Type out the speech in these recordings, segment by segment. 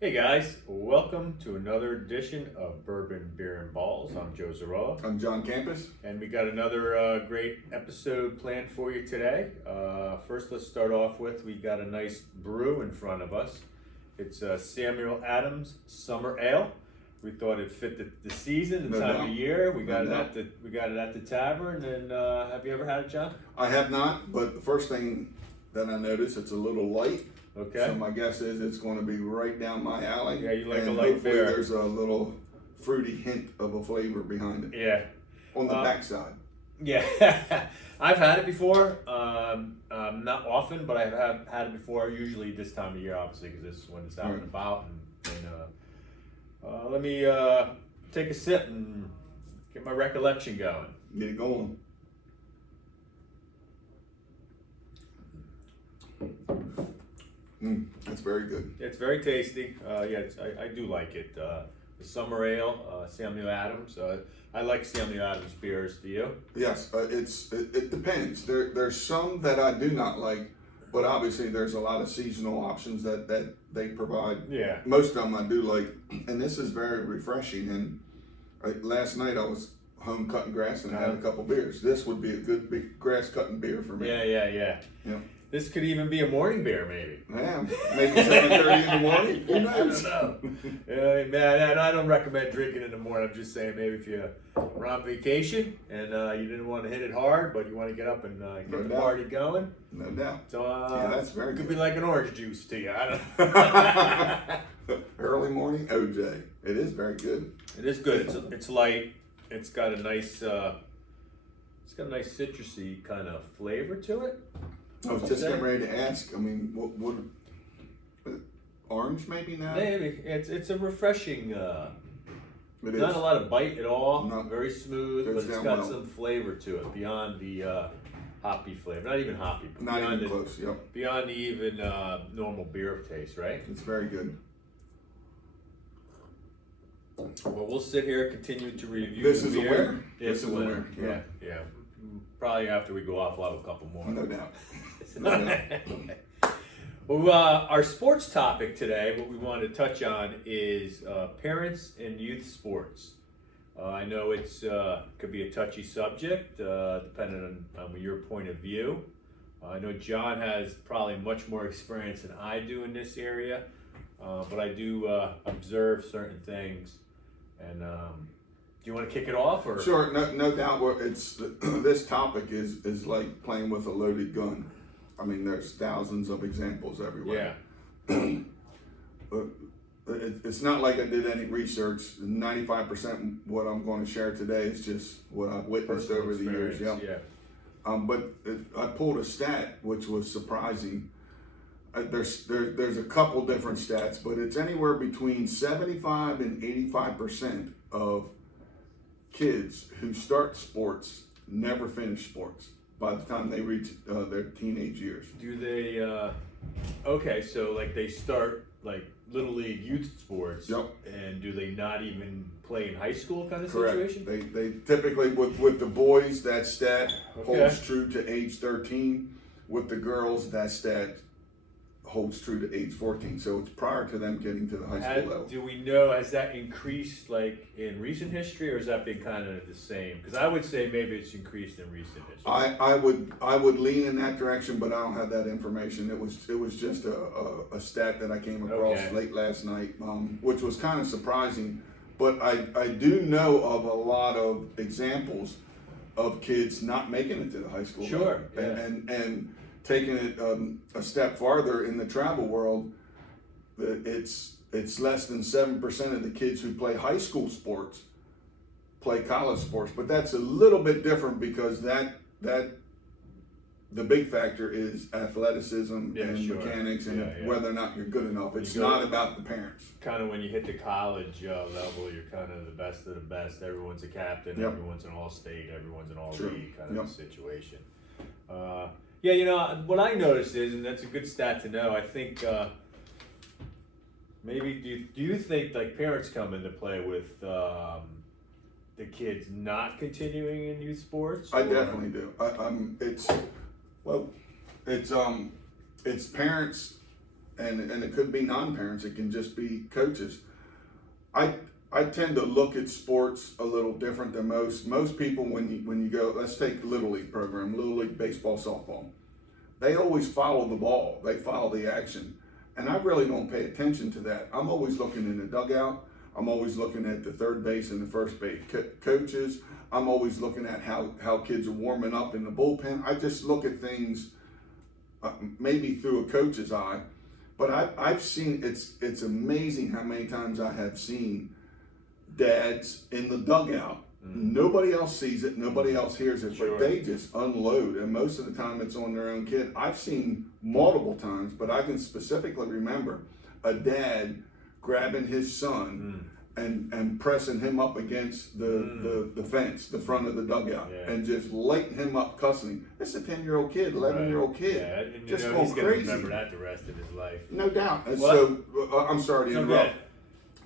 Hey guys, welcome to another edition of Bourbon, Beer, and Balls. I'm Joe Zaroa, I'm John Campus. and we got another great episode planned for you today. First, let's start off with we got a nice brew in front of us. It's Samuel Adams Summer Ale. We thought it fit the season, the time of year. We got it at the tavern. And have you ever had it, John? I have not, but the first thing that I noticed, it's a little light. Okay. So my guess is it's going to be right down my alley. Yeah, you like and a light hopefully beer. There's a little fruity hint of a flavor behind it. Yeah. On the backside. Yeah, I've had it before. Not often, but I have had it before. Usually this time of year, obviously, because this is when it's out and about. And let me take a sip and get my recollection going. Get it going. That's very good. It's very tasty. I do like it. The Summer Ale, Samuel Adams. I like Samuel Adams beers. Do you? Yes, it depends. There's some that I do not like, but obviously there's a lot of seasonal options that they provide. Yeah. Most of them I do like, and this is very refreshing. And last night I was home cutting grass and I had a couple beers. This would be a good big grass cutting beer for me. Yeah. Yeah. This could even be a morning beer, maybe. Yeah, maybe 7:30 in the morning. Who knows? I don't know. Man, I don't recommend drinking in the morning. I'm just saying maybe if you're on vacation and you didn't want to hit it hard, but you want to get up and get the party going. No doubt. So yeah, that's very could good. be like an orange juice to you. I don't. Early morning OJ. It is very good. It is good. It's light. It's got a nice citrusy kind of flavor to it. I was just getting ready to ask. I mean, what orange maybe now? Maybe it's a refreshing. It Not is. a lot of bite at all. No. Very smooth, Goes but it's down got well. some flavor to it beyond the hoppy flavor. Not even hoppy. But Not beyond even the, close. Yep. Beyond the even normal beer taste, right? It's very good. Well, we'll sit here, continue to review. This the is a beer. winner. It's This a is a winner. winner. Yeah. Probably after we go off, we'll have a couple more. No doubt. No doubt. Well, our sports topic today, what we want to touch on is parents and youth sports. I know it's could be a touchy subject, depending on your point of view. I know John has probably much more experience than I do in this area, but I do observe certain things. And do you want to kick it off, or? Sure, no doubt. It's this topic is like playing with a loaded gun. I mean, there's thousands of examples everywhere. Yeah. It's not like I did any research. 95% what I'm going to share today is just what I've witnessed Personal over the years. experience, Yeah. But I pulled a stat which was surprising. There's a couple different stats, but it's anywhere between 75 and 85% of kids who start sports never finish sports by the time they reach their teenage years. Do they? Okay, so like they start like little league youth sports. Yep. And do they not even play in high school kind of Correct. situation? They typically with the boys that stat Okay. holds true to age 13. With the girls that stat holds true to age 14. So it's prior to them getting to the high school level. Do we know, has that increased like in recent history, or has that been kind of the same? Because I would say maybe it's increased in recent history. I would lean in that direction, but I don't have that information. It was just a stat that I came across late last night, which was kind of surprising. But I do know of a lot of examples of kids not making it to the high school Sure. level. Yeah. And taking it a step farther in the travel world, it's less than 7% of the kids who play high school sports play college sports. But that's a little bit different because that the big factor is athleticism and mechanics and whether or not you're good enough. It's not about the parents. Kind of when you hit the college level, you're kind of the best of the best. Everyone's a captain, everyone's an all-state, everyone's an all-league kind of situation. Yeah, you know, what I noticed is, and that's a good stat to know, I think maybe, do you think like parents come into play with the kids not continuing in youth sports? I definitely do. It's parents and it could be non-parents. It can just be coaches. I tend to look at sports a little different than most. Most people, when you go, let's take Little League program, Little League baseball, softball. They always follow the ball. They follow the action. And I really don't pay attention to that. I'm always looking in the dugout. I'm always looking at the third base and the first base coaches. I'm always looking at how kids are warming up in the bullpen. I just look at things maybe through a coach's eye. But I've seen, it's amazing how many times I have seen dads in the dugout. Nobody else sees it, nobody else hears it, Sure. but they just unload, and most of the time it's on their own kid. I've seen multiple times, but I can specifically remember a dad grabbing his son and pressing him up against the fence, the front of the dugout, and just lighting him up, cussing him. It's a 10-year-old kid, 11-year-old kid, and just he's going gonna crazy. remember that the rest of his life. No doubt. And What? so, I'm sorry to No, interrupt, yeah.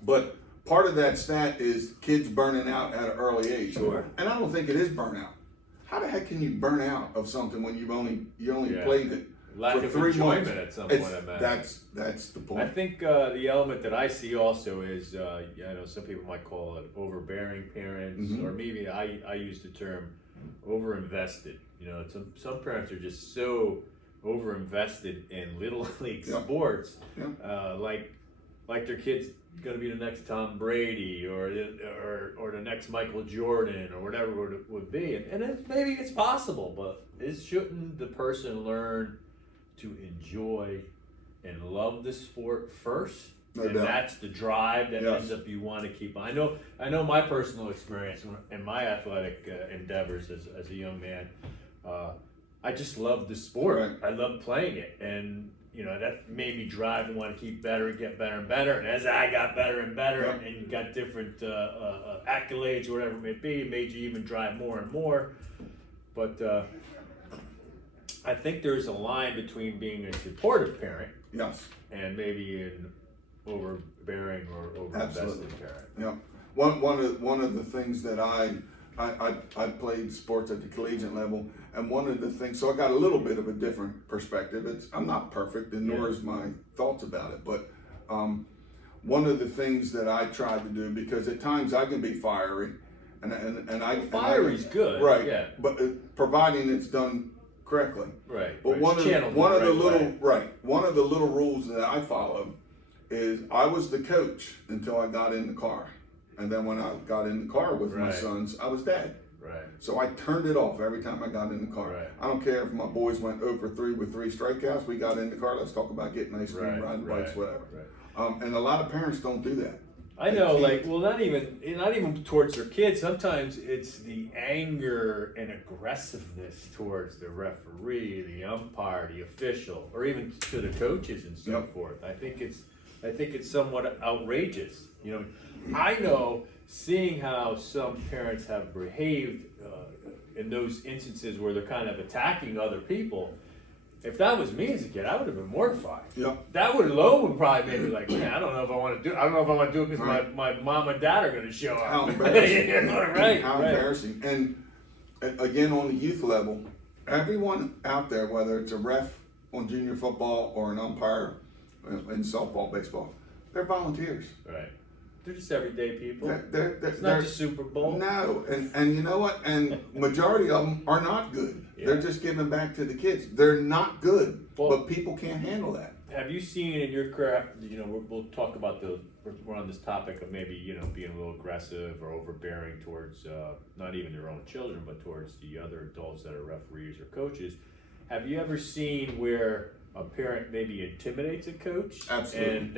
but part of that stat is kids burning out at an early age. Sure. And I don't think it is burnout. How the heck can you burn out of something when you only Yeah. played it Lack for of 3 enjoyment months? at some It's- point, I imagine. That's the point. I think the element that I see also is, I know some people might call it overbearing parents, or maybe I use the term overinvested. You know, some parents are just so overinvested in Little League sports, like their kid's going to be the next Tom Brady or the next Michael Jordan or whatever it would be. And maybe it's possible, but shouldn't the person learn to enjoy and love the sport first? No And doubt. that's the drive that Yes. ends up you want to keep. I know my personal experience in my athletic endeavors as a young man. I just loved the sport. Right. I loved playing it, and that made me drive and want to keep better and get better and better. And as I got better and better, and got different accolades or whatever it may be, it made you even drive more and more. But I think there's a line between being a supportive parent Yes. and maybe an overbearing or overinvested Absolutely. parent. Yeah. One of the things that I played sports at the collegiate level, and one of the things, so I got a little bit of a different perspective. I'm not perfect, and nor is my thoughts about it, but one of the things that I tried to do, because at times I can be fiery, Fiery's good, right? yeah. But providing it's done correctly. Right. But right. one Channeled of the the right way. one of the little rules that I follow is I was the coach until I got in the car, and then when I got in the car with my Right. sons, I was dad. Right. So I turned it off every time I got in the car. Right. I don't care if my boys went 0-for-3 with 3 strikeouts. We got in the car. Let's talk about getting ice cream, Right, riding bikes, right, whatever. right. And a lot of parents don't do that. I They know, can't. not even towards their kids. Sometimes it's the anger and aggressiveness towards the referee, the umpire, the official, or even to the coaches and so Yep. forth. I think it's somewhat outrageous. I know, seeing how some parents have behaved in those instances where they're kind of attacking other people. If that was me as a kid, I would have been mortified. Yep. That would probably made me like, man, I don't know if I want to do. I don't know if I want to do it because Right. my mom and dad are going to show up. How embarrassing. Right. How right. embarrassing. And again, on the youth level, everyone out there, whether it's a ref on junior football or an umpire in softball, baseball, they're volunteers. Right. They're just everyday people. It's not They're the Super Bowl. No, and you know what? And majority of them are not good. Yeah. They're just giving back to the kids. They're not good, Well- but people can't handle that. Have you seen in your career? We'll talk about we're on this topic of maybe being a little aggressive or overbearing towards not even their own children, but towards the other adults that are referees or coaches. Have you ever seen where a parent maybe intimidates a coach? Absolutely. And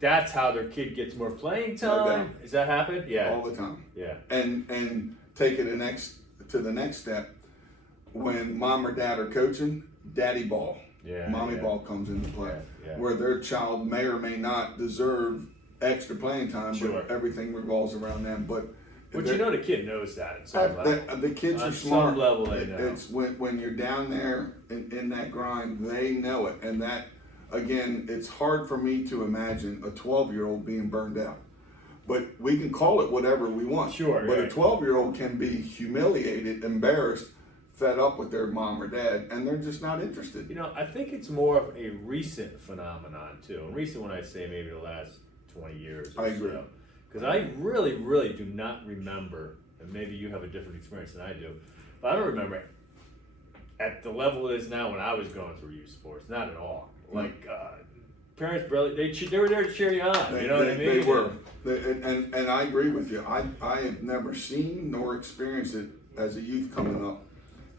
that's how their kid gets more playing No time? doubt. Has that happened? Yeah. All the time. Yeah. And take it to the next step. When mom or dad are coaching, daddy ball, mommy ball comes into play, where their child may or may not deserve extra playing time, Sure. but everything revolves around them. But the kid knows that at some level. the kids On are some smart. level they know. It's when you're down there in that grind, they know it. And that, again, it's hard for me to imagine a 12-year-old being burned out. But we can call it whatever we want. Sure, But right. a 12-year-old can be humiliated, embarrassed fed up with their mom or dad, and they're just not interested. You know, I think it's more of a recent phenomenon too. And recent when I say maybe the last 20 years or I agree. so. Because I really, really do not remember, and maybe you have a different experience than I do, but I don't remember at the level it is now when I was going through youth sports. Not at all. Like, parents barely, they were there to cheer you on. You know what I mean? They were. And I agree with you. I have never seen nor experienced it as a youth coming up.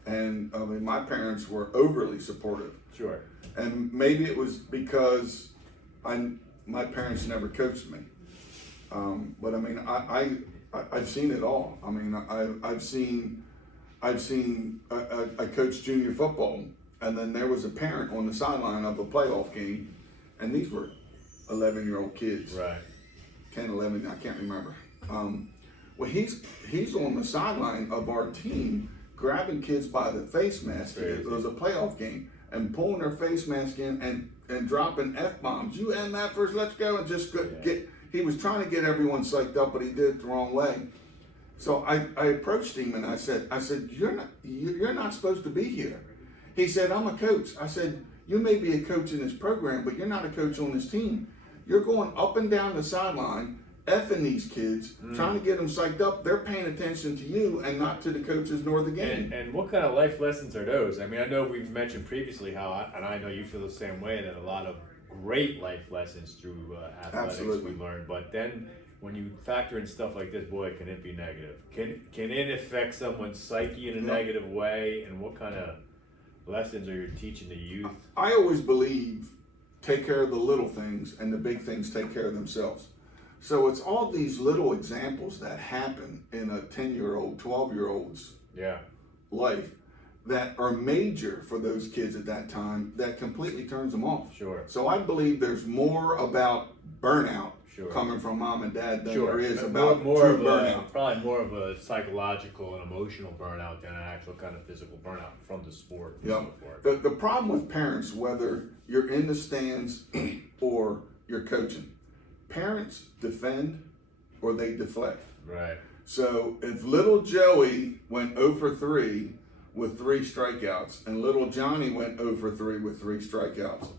And I mean, my parents were overly supportive. Sure. And maybe it was because my parents never coached me. But I mean, I've seen it all. I mean, I've seen I coached junior football, and then there was a parent on the sideline of a playoff game, and these were 11-year-old kids. Right. 10, 11, I can't remember. Well, he's on the sideline of our team, grabbing kids by the face mask. Crazy. It was a playoff game, and pulling their face mask in and dropping F-bombs. You MFers, let's go, and just get. He was trying to get everyone psyched up, but he did it the wrong way. So I approached him and I said, you're not supposed to be here. He said, I'm a coach. I said, you may be a coach in this program, but you're not a coach on this team. You're going up and down the sideline, effing these kids, trying to get them psyched up. They're paying attention to you and not to the coaches nor the game. And what kind of life lessons are those? I mean, I know we've mentioned previously how, and I know you feel the same way, that a lot of great life lessons through athletics Absolutely. we learn. But then when you factor in stuff like this, boy, can it be negative? Can it affect someone's psyche in a negative way? And what kind of lessons are you teaching the youth? I always believe take care of the little things and the big things take care of themselves. So it's all these little examples that happen in a 10-year-old, 12-year-old's life that are major for those kids at that time that completely turns them off. Sure. So I believe there's more about burnout Sure. coming from mom and dad than Sure. there is about more true of burnout. probably more of a psychological and emotional burnout than an actual kind of physical burnout from the sport and Yeah. so forth. The problem with parents, whether you're in the stands or you're coaching, parents defend or they deflect. Right. So if little Joey went 0 for 3 with 3 strikeouts and little Johnny went 0 for 3 with 3 strikeouts,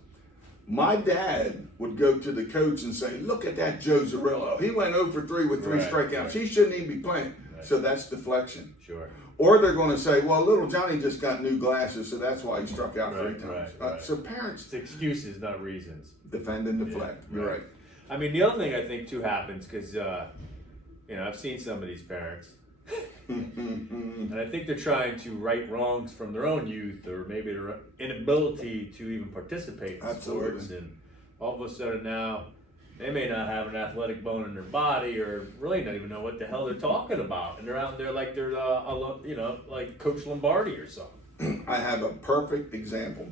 my dad would go to the coach and say, look at that Joe Zarillo. He went 0 for 3 with 3 Right, strikeouts. right. He shouldn't even be playing. Right. So that's deflection. Sure. Or they're going to say, well, little Johnny just got new glasses, so that's why he struck out 3 times. Right. So parents It's excuses, not reasons. defend and deflect. Yeah, You're right. right. I mean, the other thing I think too happens because, I've seen some of these parents, and I think they're trying to right wrongs from their own youth or maybe their inability to even participate in Absolutely. sports, and all of a sudden now they may not have an athletic bone in their body or really not even know what the hell they're talking about, and they're out there like they're like Coach Lombardi or something. I have a perfect example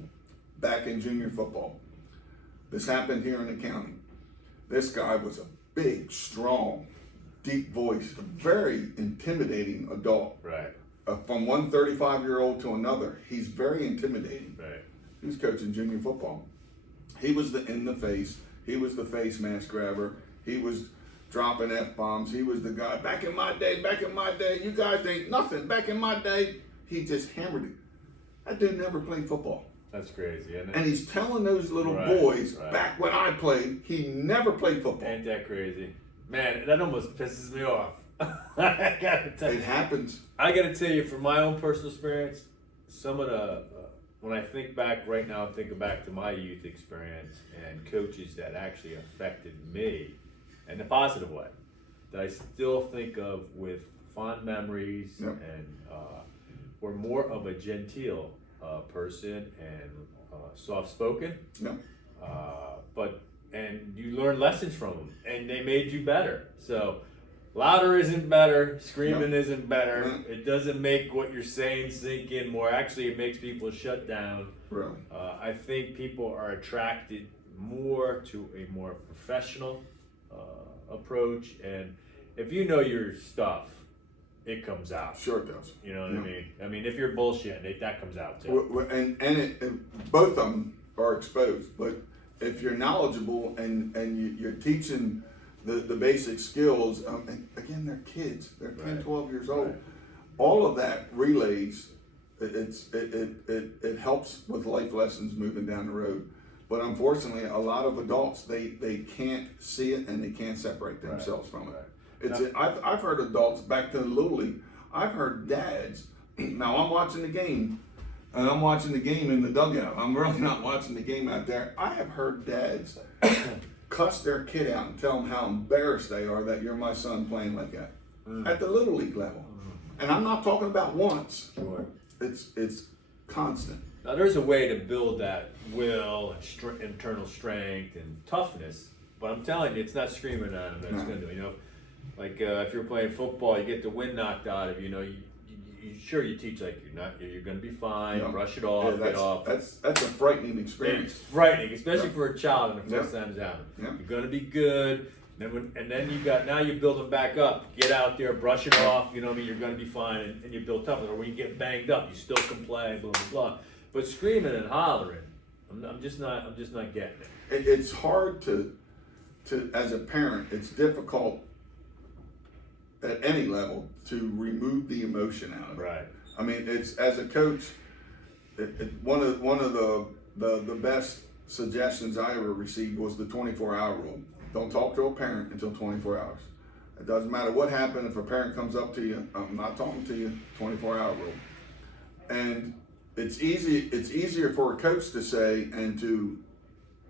back in junior football. This happened here in the county. This guy was a big, strong, deep voice, a very intimidating adult. Right. From one 35-year-old to another, he's very intimidating. Right. He was coaching junior football. He was in the face. He was the face mask grabber. He was dropping F-bombs. He was the guy, back in my day, you guys ain't nothing. Back in my day, he just hammered it. That dude never played football. That's crazy, isn't it? And he's telling those little Right, boys, right. back when I played, he never played football. Ain't that crazy? Man, that almost pisses me off. I gotta tell It you. happens. I gotta tell you, from my own personal experience, some of the when I think back right now, thinking back to my youth experience and coaches that actually affected me in a positive way, that I still think of with fond memories, Yep. and were more of a genteel person and soft-spoken. No. And you learn lessons from them, and they made you better. So louder isn't better, screaming isn't better. No. It doesn't make what you're saying sink in more. Actually, it makes people shut down. Really. I think people are attracted more to a more professional approach, and if you know your stuff, it comes out. Sure it does. You know what Yeah. I mean? I mean, if you're bullshitting, that comes out too. And both of them are exposed, but if you're knowledgeable and you're teaching the basic skills, and again, they're kids, they're 10, Right. 12 years old. Right. All of that relays it helps with life lessons moving down the road. But unfortunately, a lot of adults they can't see it and they can't separate themselves from it. I've heard adults back to the Little League. I've heard dads. Now I'm watching the game, and I'm watching the game in the dugout. I'm really not watching the game out there. I have heard dads cuss their kid out and tell them how embarrassed they are that you're my son playing like that at the Little League level. And I'm not talking about once. Sure. It's constant. Now there's a way to build that will and internal strength and toughness, but I'm telling you, it's not screaming at him that it's going to do. You know, like if you're playing football, you get the wind knocked out of you. You know, you teach like you're going to be fine. Brush it off, get off. That's a frightening experience. It's frightening, especially for a child and the first time it's happening. You're going to be good. And then you build them back up. Get out there, brush it off. You know what I mean? You're going to be fine, and you build toughness. Or when you get banged up, you still can play. Blah blah blah. But screaming and hollering, I'm just not getting it. It's hard to as a parent. It's difficult at any level to remove the emotion out of it. Right. I mean, it's as a coach. One of the best suggestions I ever received was the 24-hour rule. Don't talk to a parent until 24 hours. It doesn't matter what happened. If a parent comes up to you, I'm not talking to you, 24-hour rule. And it's easier for a coach to say and to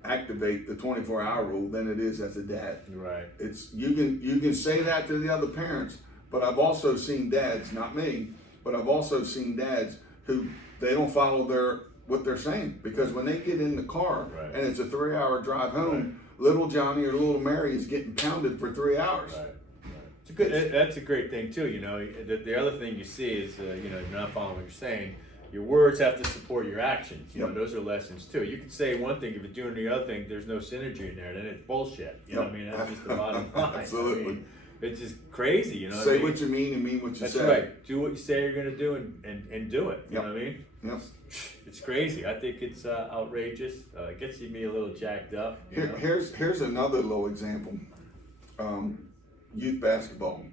activate the 24-hour rule than it is as a dad. Right. You can say that to the other parents, but I've also seen dads, not me, but I've also seen dads who they don't follow what they're saying, because when they get in the car and it's a 3-hour drive home, little Johnny or little Mary is getting pounded for 3 hours. Right. That's a great thing too. You know, the other thing you see is you're not following what you're saying. Your words have to support your actions. You know, those are lessons too. You can say one thing, if you're doing the other thing, there's no synergy in there, then it's bullshit. You know what I mean? That's just the bottom line. Absolutely. I mean, it's just crazy, you know. Say what you mean and mean what you say. That's right. Do what you say you're going to do and do it. You know what I mean? Yep. It's crazy. I think it's outrageous. It gets me a little jacked up. Here's another little example. Youth basketball.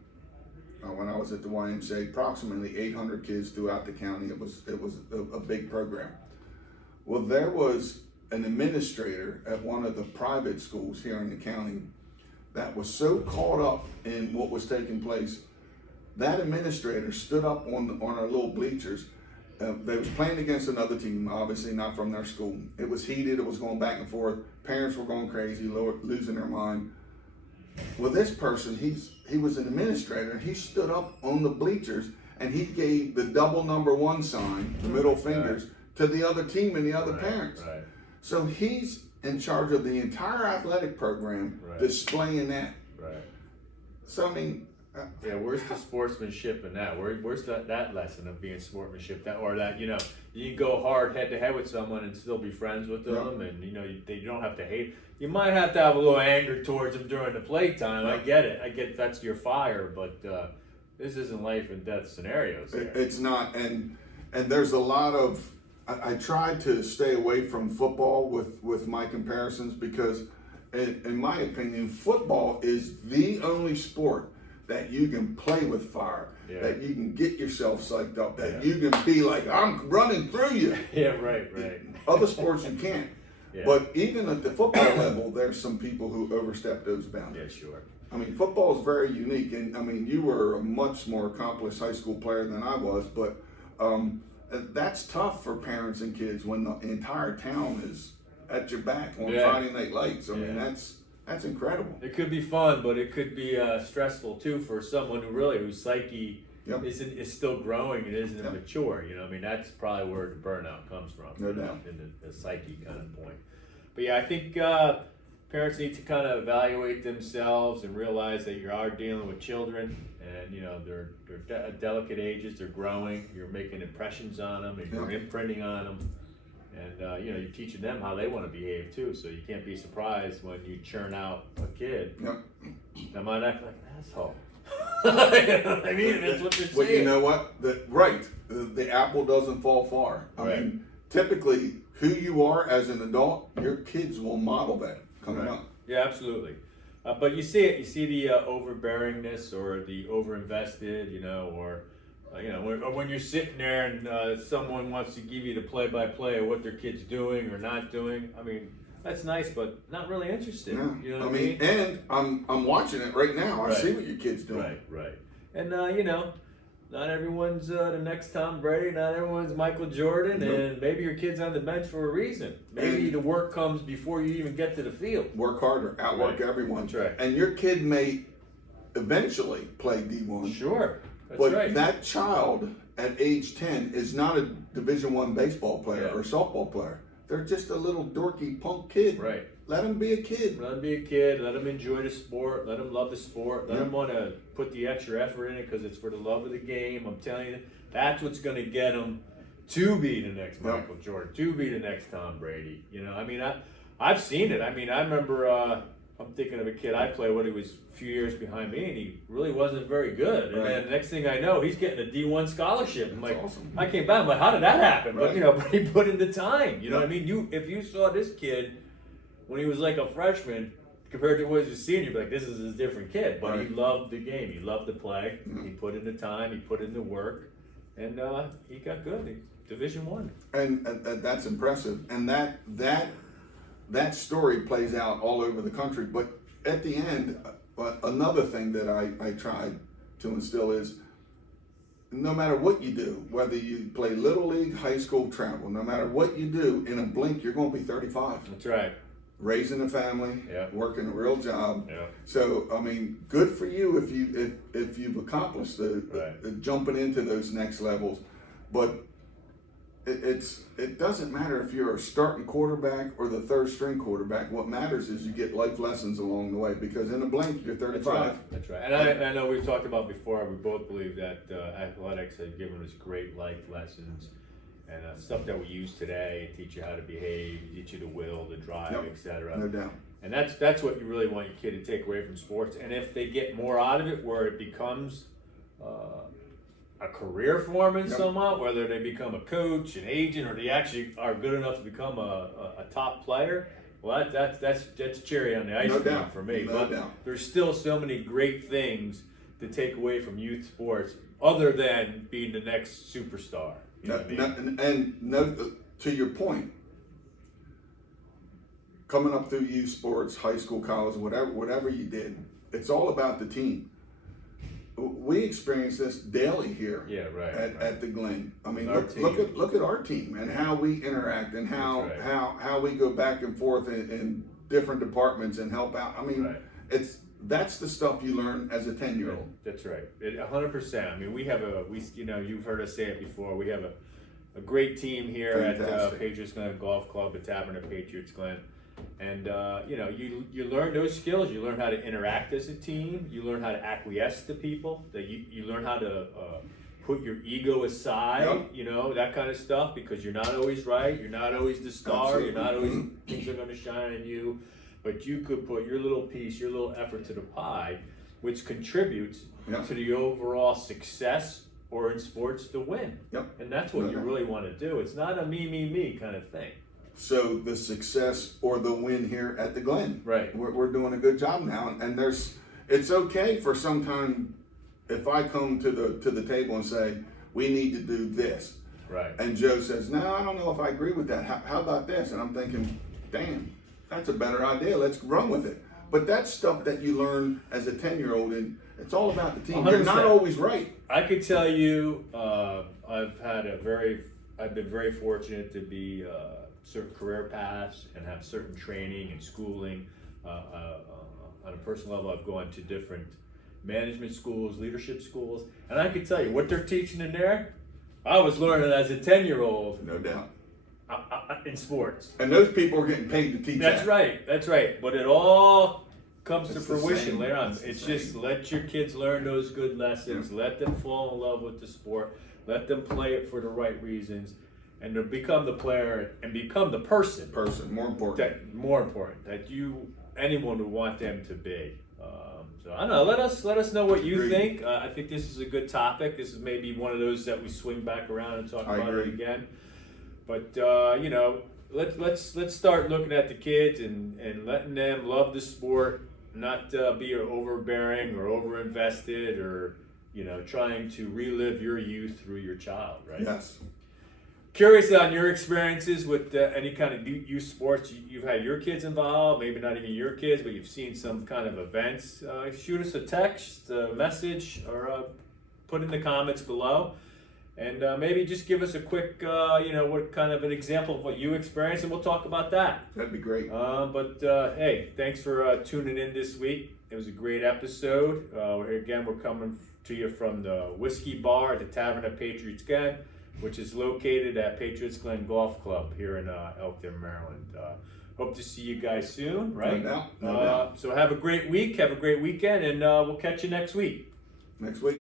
When I was at the YMCA, approximately 800 kids throughout the county. It was a big program. Well, there was an administrator at one of the private schools here in the county that was so caught up in what was taking place. That administrator stood up on our little bleachers. They was playing against another team, obviously not from their school. It was heated. It was going back and forth. Parents were going crazy, losing their mind. Well, this person, he was an administrator. He stood up on the bleachers and he gave the double #1 sign, the middle fingers, to the other team and the other parents. Right. So he's in charge of the entire athletic program, displaying that. Right. So I mean, where's the sportsmanship in that? Where's that lesson of being sportsmanship? That you can go hard head to head with someone and still be friends with them, and you don't have to hate. You might have to have a little anger towards them during the playtime. I get it. I get that's your fire, but this isn't life and death scenarios here. It's not, and there's a lot of. I tried to stay away from football with my comparisons because, in my opinion, football is the only sport that you can play with fire, that you can get yourself psyched up, that you can be like, I'm running through you. Right. Other sports you can't. But even at the football level, there's some people who overstep those boundaries. Yeah, sure. I mean, football is very unique, and I mean, you were a much more accomplished high school player than I was, but that's tough for parents and kids when the entire town is at your back on Friday Night Lights. I mean, that's incredible. It could be fun, but it could be stressful too for someone whose psyche is still growing and isn't mature. You know, I mean, that's probably where the burnout comes from. No doubt. In the psyche kind of point. But yeah, I think parents need to kind of evaluate themselves and realize that you are dealing with children, and they're at delicate ages. They're growing. You're making impressions on them, and you're imprinting on them. And you're teaching them how they want to behave too. So you can't be surprised when you churn out a kid that might act like an asshole. You know what I mean? That's what they're saying. Well, you know what? The apple doesn't fall far. I mean, typically, who you are as an adult, your kids will model that coming up. Yeah, absolutely. But you see it. You see the overbearingness or the overinvested, or When you're sitting there and someone wants to give you the play-by-play of what their kid's doing or not doing. I mean, that's nice, but not really interested. Yeah. You know what I mean? And I'm watching it right now. I Right. see what your kid's doing. Right. And not everyone's the next Tom Brady. Not everyone's Michael Jordan. Nope. And maybe your kid's on the bench for a reason. Maybe And- the work comes before you even get to the field. Work harder, outwork Right. everyone. That's right. And your kid may eventually play D1. Sure, that's But right. that child at age 10 is not a Division I baseball player Yeah. or softball player. They're just a little dorky punk kid. Right. Let them be a kid. Let him be a kid. Let him enjoy the sport. Let him love the sport. Let Yeah. him want to put the extra effort in it because it's for the love of the game. I'm telling you, that's what's going to get him to be the next Yeah. Michael Jordan, to be the next Tom Brady. I've seen it. I remember. I'm thinking of a kid I played when he was a few years behind me, and he really wasn't very good. And Right. then the next thing I know, he's getting a D1 scholarship. I'm That's like, awesome. I came back. I'm like, how did that happen? Right. But he put in the time. You know Yeah. what I mean? If you saw this kid when he was like a freshman compared to when he was a senior, you'd be like, this is a different kid. But Right. he loved the game. He loved to play. Mhm. He put in the time. He put in the work, and he got good. He's Division I. And that's impressive. And that story plays out all over the country. But at the end, another thing that I tried to instill is no matter what you do, whether you play Little League, high school, travel, no matter what you do, in a blink, you're going to be 35. That's right. Raising a family, Yeah. working a real job. Yeah. So, good for you if you've accomplished Right. the jumping into those next levels. But it doesn't matter if you're a starting quarterback or the third string quarterback. What matters is you get life lessons along the way, because in a blink you're 35. That's right. And I know we've talked about before, we both believe that athletics have given us great life lessons and stuff that we use today, teach you how to behave, teach you the will, the drive, Yep. etc. No doubt. And that's what you really want your kid to take away from sports. And if they get more out of it, where it becomes a career for them in Yep. somewhat, whether they become a coach, an agent, or they actually are good enough to become a top player, well, that's cherry on the ice No cream doubt. for me. No But doubt. there's still so many great things to take away from youth sports, other than being the next superstar. You know what I mean? To your point, coming up through youth sports, high school, college, whatever you did, it's all about the team. We experience this daily here. Yeah, right. At the Glen. I mean, Our look at our team and how we interact and how That's right. how we go back and forth in different departments and help out. I mean, Right. that's the stuff you learn as a 10-year-old. That's right. 100%. I mean, you've heard us say it before. We have a great team here at Fantastic. Patriots Glen Golf Club, the Tavern of Patriots Glen. And you learn those skills. You learn how to interact as a team. You learn how to acquiesce to people. That you learn how to put your ego aside. Yep. You know, that kind of stuff, because you're not always right. You're not always the star. You're not always things are going to shine on you. But you could put your little piece, your little effort to the pie, which contributes Yep. to the overall success, or in sports, the win. Yep. And that's what you Okay. really want to do. It's not a me kind of thing. So the success or the win here at the Glen. Right. We're doing a good job now, and it's okay for some time if I come to the table and say we need to do this, Right. and Joe says, no, I don't know if I agree with that. How about this? And I'm thinking, damn, that's a better idea. Let's run with it. But that's stuff that you learn as a 10-year-old, and it's all about the team. You're not 100%. always right. I could tell you, I've been very fortunate to be certain career paths and have certain training and schooling. On a personal level, I've gone to different management schools, leadership schools, and I can tell you what they're teaching in there. I was learning as a 10-year-old No doubt. in sports. And those people are getting paid to teach That's that. right. That's right. But it all comes It's to the fruition same. later on. It's the It's same. just let your kids learn those good lessons. Let them fall in love with the sport. Let them play it for the right reasons, and to become the player and become the person. More important. That more important that anyone would want them to be. So I don't know. Let us know what you Agreed. think. I think this is a good topic. This is maybe one of those that we swing back around and talk I about it agree. again. But let's start looking at the kids and letting them love the sport, not be overbearing or overinvested or trying to relive your youth through your child, right? Yes. Curious on your experiences with any kind of youth sports. You've had your kids involved, maybe not even your kids, but you've seen some kind of events. Shoot us a text, a message, or put in the comments below. And maybe just give us a quick, what kind of an example of what you experienced, and we'll talk about that. That'd be great. Hey, thanks for tuning in this week. It was a great episode. We're coming to you from the Whiskey Bar at the Tavern at Patriots Glen, which is located at Patriots Glen Golf Club here in Elkton, Maryland. Hope to see you guys soon, right? No doubt. So have a great week, have a great weekend, and we'll catch you next week. Next week.